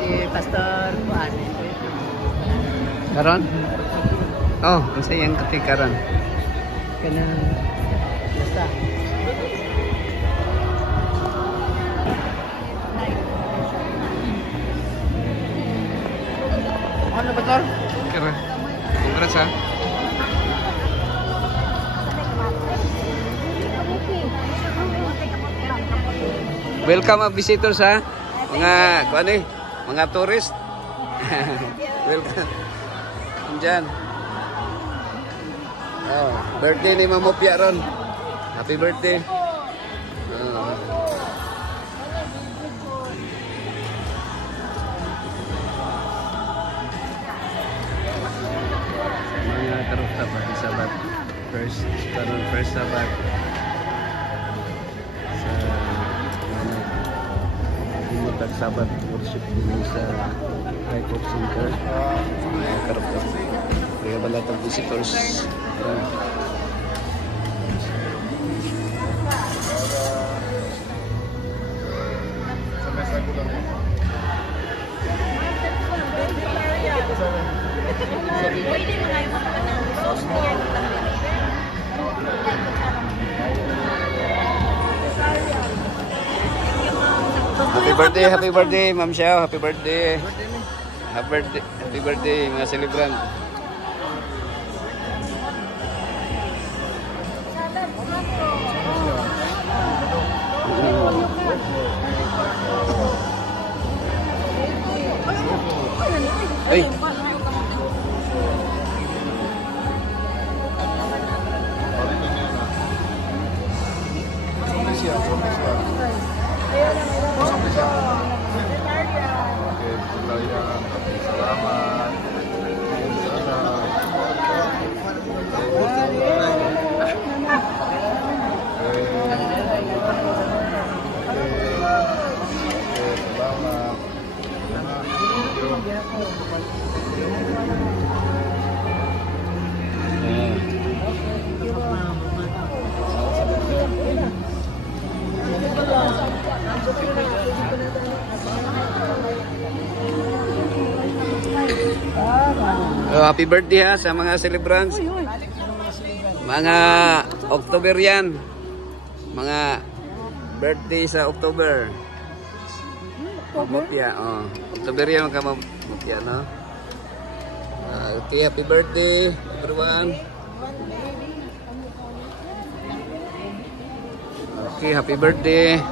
Si Pastor Juan. Karon? Oh, unsa yang katikaran? Kana basta. Ano ba tol? Kira. Congrats ha. Welcome mga visitors ha. Mga kuan eh, mga tourist. Welcome. Diyan. Oh, birthday ni Mamo Pia ron. Happy birthday. Oh. Mga karuta pati Sabat. First Sabat. Sa Imutag Sabat worship din sa High Hope Center. Mga karuta. Kaya balatang visitors. Happy birthday, Ma'am Xiao. Happy birthday. Happy birthday, mga celebrant. Hey. Oh, happy birthday ha sa mga celebrants. Mga October yan. Mga birthday sa October. Mutya, oh. October yan mga mutya, no? Okay, happy birthday everyone. Okay, happy birthday.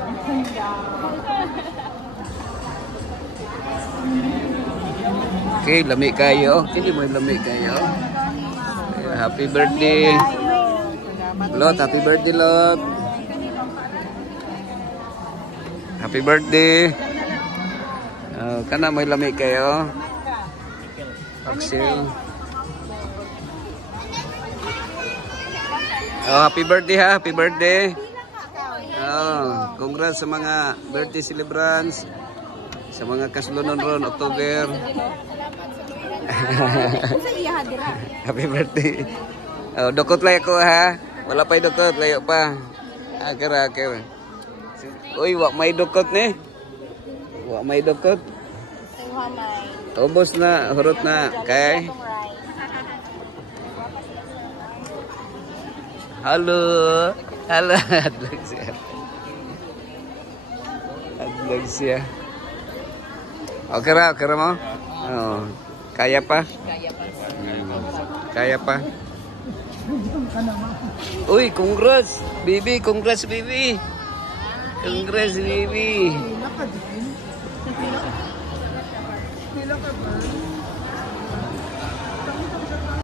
Okay, lami kayo. Kini mo lami kayo. Happy birthday. Lot, happy birthday Lot. Happy birthday. Kana may lami kayo. Axel. Oh, happy birthday ha, happy birthday. Oh, congrats sa mga birthday celebrants. Sa mga kaslunon ron October. Happy birthday. Oh, dokot layo ko ha. Wala pa dokot, layo pa. Akira. Uy, wak may dokot ni. Wak may dokot. Ubos na, hurot na. Kay. Halo. Adlag siya. Okay ra mo? Oh. Kaya pa? Kaya pa. Uy, congrats, baby. Congrats, baby. Congrats, baby.